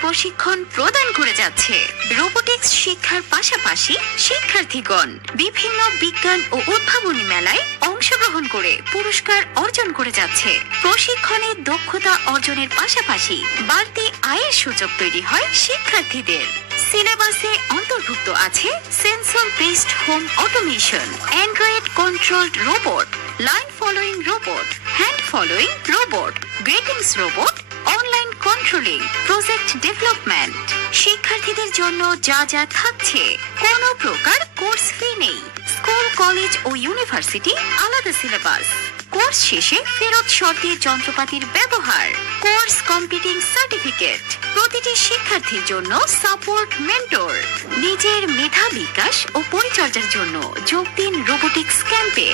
প্রশিক্ষণ প্রদান করে যাচ্ছে। রোবোটিক্স শিক্ষার পাশাপাশি শিক্ষার্থীগণ বিভিন্ন বিজ্ঞান ও উদ্ভাবনী মেলায় অংশগ্রহণ করে পুরস্কার অর্জন করে যাচ্ছে। প্রশিক্ষণে দক্ষতা অর্জনের পাশাপাশি বাড়তি আয়ের সুযোগ তৈরি হয় শিক্ষার্থীদের। সিলেবাসে অন্তর্ভুক্ত আছে sensor based home automation, Android controlled robot, line following robot, hand following robot, greetings robot, online controlling, project development. শিক্ষার্থীদের জন্য যা যা থাকছে, কোনো প্রকার কোর্স ফি নেই। স্কুল, কলেজ ও ইউনিভার্সিটি আলাদা সিলেবাস। কোর্স শেষে ফেরত শর্তে যন্ত্রপাতির ব্যবহার, কোর্স কমপ্লিটিং সার্টিফিকেট। প্রতিটি শিক্ষার্থীর জন্য সাপোর্ট মেন্টর। নিজের মেধা বিকাশ ও পরিচর্যার জন্য যোগ দিন রোবোটিক্স ক্যাম্পে।